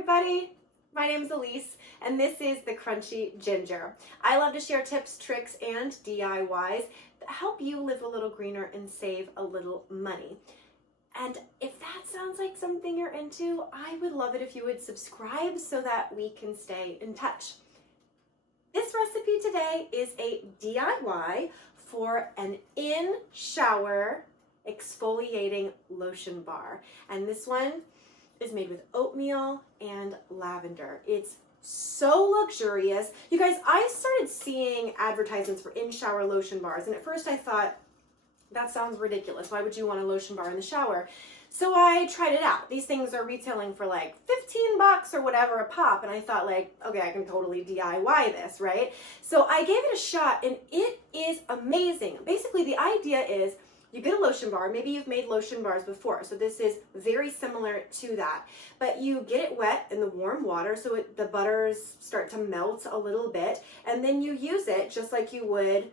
everybody, my name is Elise and this is the Crunchy Ginger. I love to share tips, tricks, and DIYs that help you live a little greener and save a little money. And if that sounds like something you're into, I would love it if you would subscribe so that we can stay in touch. This recipe today is a DIY for an in-shower exfoliating lotion bar. And this one is made with oatmeal and lavender. It's so luxurious. You guys, I started seeing advertisements for in-shower lotion bars, and at first I thought, that sounds ridiculous. Why would you want a lotion bar in the shower? So I tried it out. These things are retailing for like 15 bucks or whatever a pop, and I thought like, okay, I can totally DIY this, right? So I gave it a shot, and it is amazing. Basically, the idea is you get a lotion bar. Maybe you've made lotion bars before, so this is very similar to that. But you get it wet in the warm water so the butters start to melt a little bit, and then you use it just like you would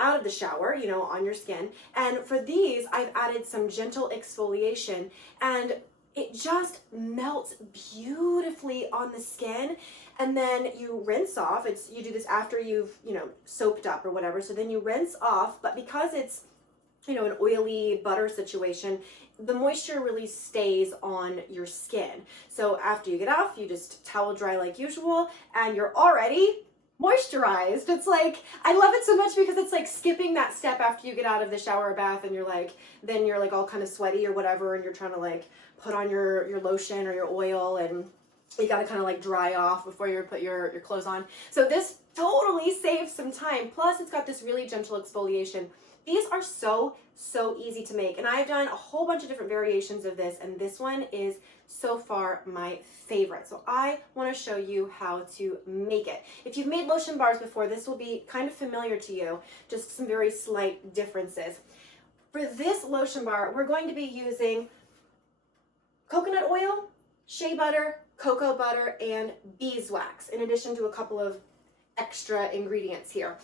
out of the shower, you know, on your skin. And for these, I've added some gentle exfoliation, and it just melts beautifully on the skin. And then you rinse off. You do this after you've, soaped up or whatever. So then you rinse off, but because it's, an oily butter situation, the moisture really stays on your skin. So after you get off, you just towel dry like usual, and you're already moisturized. It's like, I love it so much because it's like skipping that step after you get out of the shower or bath, and then you're like all kind of sweaty or whatever, and you're trying to like put on your lotion or your oil, and you got to kind of like dry off before you put your clothes on. So this totally saves some time. Plus it's got this really gentle exfoliation. These are so easy to make, and I've done a whole bunch of different variations of this, and this one is so far my favorite. So I want to show you how to make it. If you've made lotion bars before, this will be kind of familiar to you, just some very slight differences. For this lotion bar, we're going to be using coconut oil, shea butter, cocoa butter, and beeswax, in addition to a couple of extra ingredients here.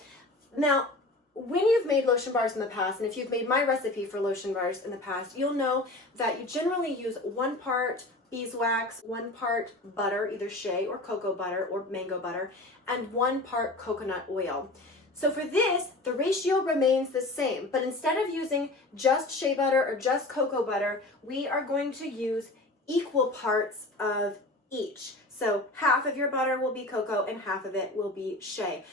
Now, when you've made lotion bars in the past, and if you've made my recipe for lotion bars in the past, you'll know that you generally use 1 part beeswax, 1 part butter, either shea or cocoa butter or mango butter, and 1 part coconut oil. So for this, the ratio remains the same, but instead of using just shea butter or just cocoa butter, we are going to use equal parts of each. So half of your butter will be cocoa and half of it will be shea.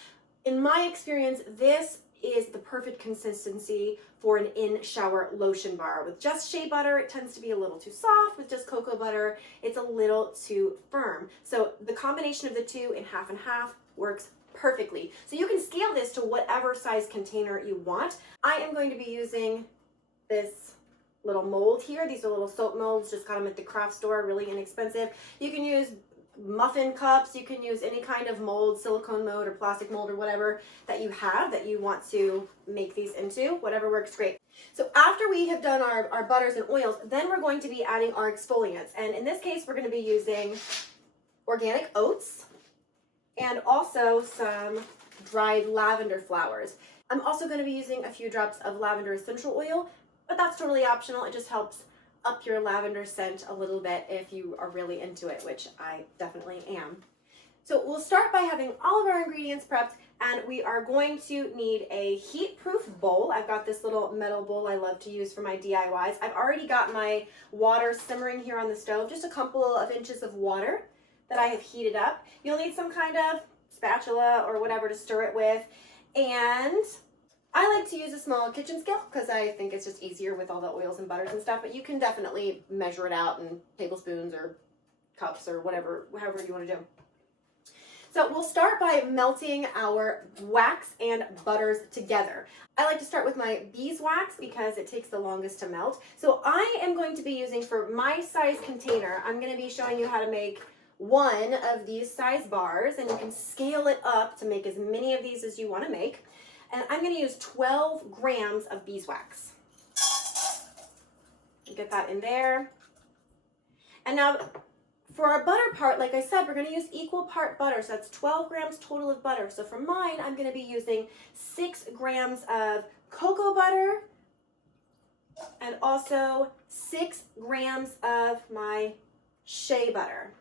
In my experience, this is the perfect consistency for an in-shower lotion bar. With just shea butter, it tends to be a little too soft. With just cocoa butter, it's a little too firm. So the combination of the two in half and half works perfectly. So you can scale this to whatever size container you want. I am going to be using this little mold here. These are little soap molds, just got them at the craft store, really inexpensive. You can use muffin cups, you can use any kind of mold, silicone mold or plastic mold or whatever that you have that you want to make these into, whatever works great. So after we have done our butters and oils, then we're going to be adding our exfoliants. And in this case, we're going to be using organic oats and also some dried lavender flowers. I'm also going to be using a few drops of lavender essential oil, but that's totally optional. It just helps up your lavender scent a little bit if you are really into it, which I definitely am. So we'll start by having all of our ingredients prepped, and we are going to need a heat-proof bowl. I've got this little metal bowl I love to use for my DIYs. I've already got my water simmering here on the stove, just a couple of inches of water that I have heated up. You'll need some kind of spatula or whatever to stir it with, and I like to use a small kitchen scale because I think it's just easier with all the oils and butters and stuff, but you can definitely measure it out in tablespoons or cups or whatever, however you want to do. So we'll start by melting our wax and butters together. I like to start with my beeswax because it takes the longest to melt. So I am going to be using, for my size container, I'm going to be showing you how to make 1 of these size bars, and you can scale it up to make as many of these as you want to make. And I'm going to use 12 grams of beeswax. Get that in there. And now for our butter part, like I said, we're going to use equal part butter. So that's 12 grams total of butter. So for mine, I'm going to be using 6 grams of cocoa butter and also 6 grams of my shea butter.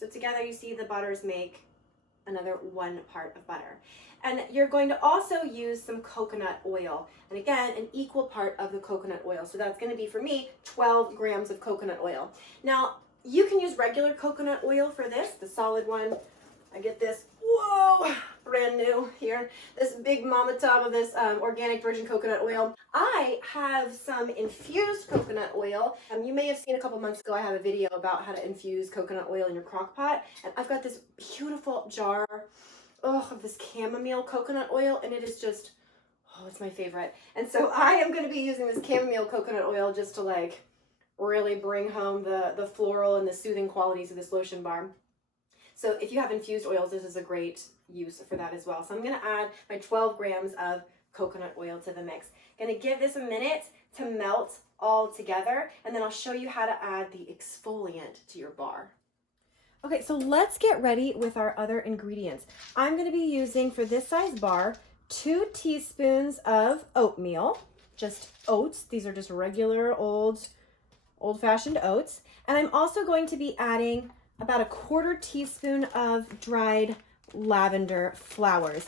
So together you see the butters make another 1 part of butter. And you're going to also use some coconut oil. And again, an equal part of the coconut oil. So that's going to be, for me, 12 grams of coconut oil. Now, you can use regular coconut oil for this, the solid one. I get this, whoa, brand new here, this big mama tub of this organic virgin coconut oil. I have some infused coconut oil. You may have seen a couple months ago, I have a video about how to infuse coconut oil in your crock pot. And I've got this beautiful jar of this chamomile coconut oil, and it is just, it's my favorite. And so I am going to be using this chamomile coconut oil just to like really bring home the floral and the soothing qualities of this lotion bar. So if you have infused oils, this is a great use for that as well. So I'm going to add my 12 grams of coconut oil to the mix. Going to give this a minute to melt all together, and then I'll show you how to add the exfoliant to your bar. Okay, so let's get ready with our other ingredients. I'm going to be using, for this size bar, 2 teaspoons of oatmeal, just oats. These are just regular old-fashioned oats. And I'm also going to be adding about 1/4 teaspoon of dried lavender flowers.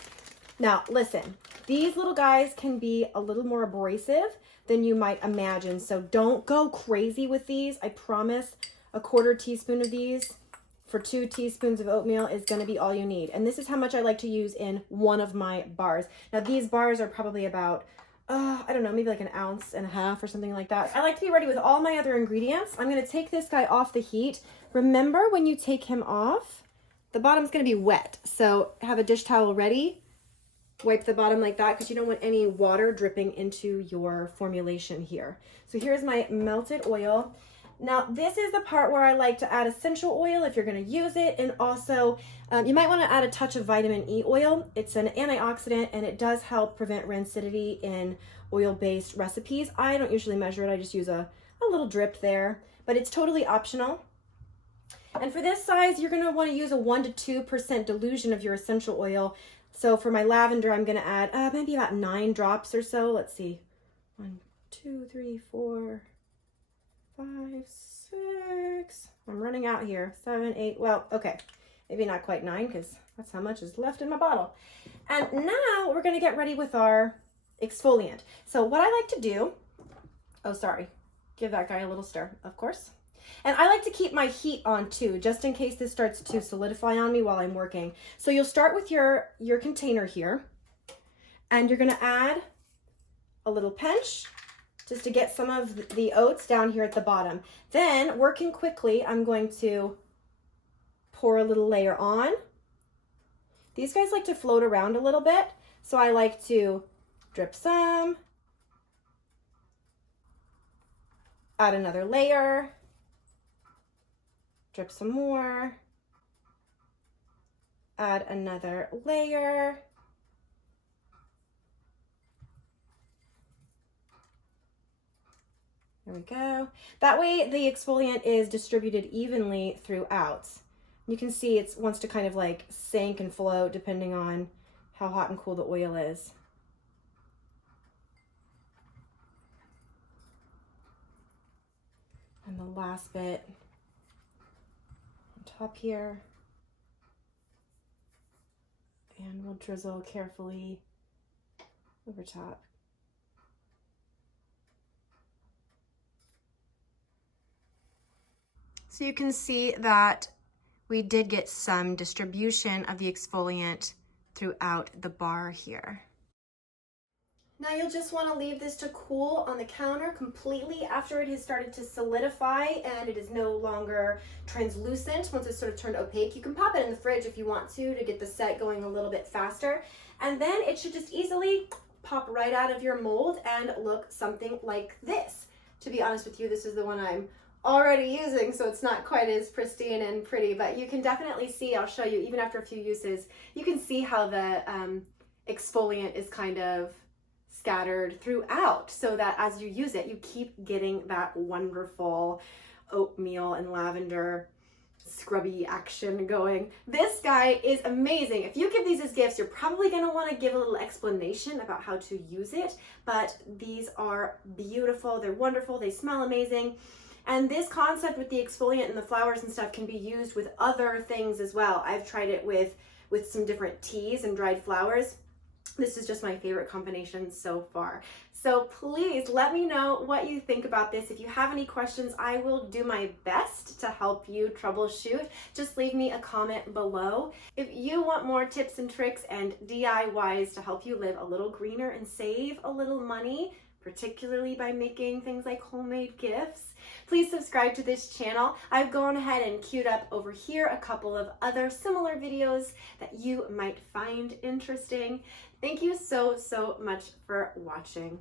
Now, listen, these little guys can be a little more abrasive than you might imagine, so don't go crazy with these. I promise 1/4 teaspoon of these for 2 teaspoons of oatmeal is going to be all you need. And this is how much I like to use in one of my bars. Now, these bars are probably about, I don't know, maybe like 1.5 ounces or something like that. I like to be ready with all my other ingredients. I'm going to take this guy off the heat. Remember, when you take him off, the bottom's going to be wet. So have a dish towel ready. Wipe the bottom like that because you don't want any water dripping into your formulation here. So here's my melted oil. Now, this is the part where I like to add essential oil if you're going to use it. And also, you might want to add a touch of vitamin E oil. It's an antioxidant, and it does help prevent rancidity in oil-based recipes. I don't usually measure it. I just use a little drip there, but it's totally optional. And for this size, you're going to want to use a 1 to 2% dilution of your essential oil. So for my lavender, I'm going to add maybe about 9 drops or so. Let's see. 1, 2, 3, 4, 5, 6. I'm running out here. 7, 8. Well, okay. Maybe not quite 9 because that's how much is left in my bottle. And now we're going to get ready with our exfoliant. So what I like to do, give that guy a little stir, of course. And I like to keep my heat on too, just in case this starts to solidify on me while I'm working. So you'll start with your container here, and you're gonna add a little pinch just to get some of the oats down here at the bottom. Then, working quickly, I'm going to pour a little layer on. These guys like to float around a little bit, so I like to drip some, add another layer, drip some more, add another layer, there we go. That way the exfoliant is distributed evenly throughout. You can see it wants to kind of like sink and float depending on how hot and cool the oil is. And the last bit top here, and we'll drizzle carefully over top. So you can see that we did get some distribution of the exfoliant throughout the bar here. Now you'll just want to leave this to cool on the counter completely after it has started to solidify and it is no longer translucent. Once it's sort of turned opaque, you can pop it in the fridge if you want to get the set going a little bit faster. And then it should just easily pop right out of your mold and look something like this. To be honest with you, this is the one I'm already using, so it's not quite as pristine and pretty, but you can definitely see, I'll show you, even after a few uses, you can see how the exfoliant is kind of scattered throughout, so that as you use it, you keep getting that wonderful oatmeal and lavender scrubby action going. This guy is amazing. If you give these as gifts, you're probably going to want to give a little explanation about how to use it, but these are beautiful. They're wonderful. They smell amazing. And this concept with the exfoliant and the flowers and stuff can be used with other things as well. I've tried it with some different teas and dried flowers. This is just my favorite combination so far. So please let me know what you think about this. If you have any questions, I will do my best to help you troubleshoot. Just leave me a comment below. If you want more tips and tricks and DIYs to help you live a little greener and save a little money, particularly by making things like homemade gifts, please subscribe to this channel. I've gone ahead and queued up over here a couple of other similar videos that you might find interesting. Thank you so much for watching.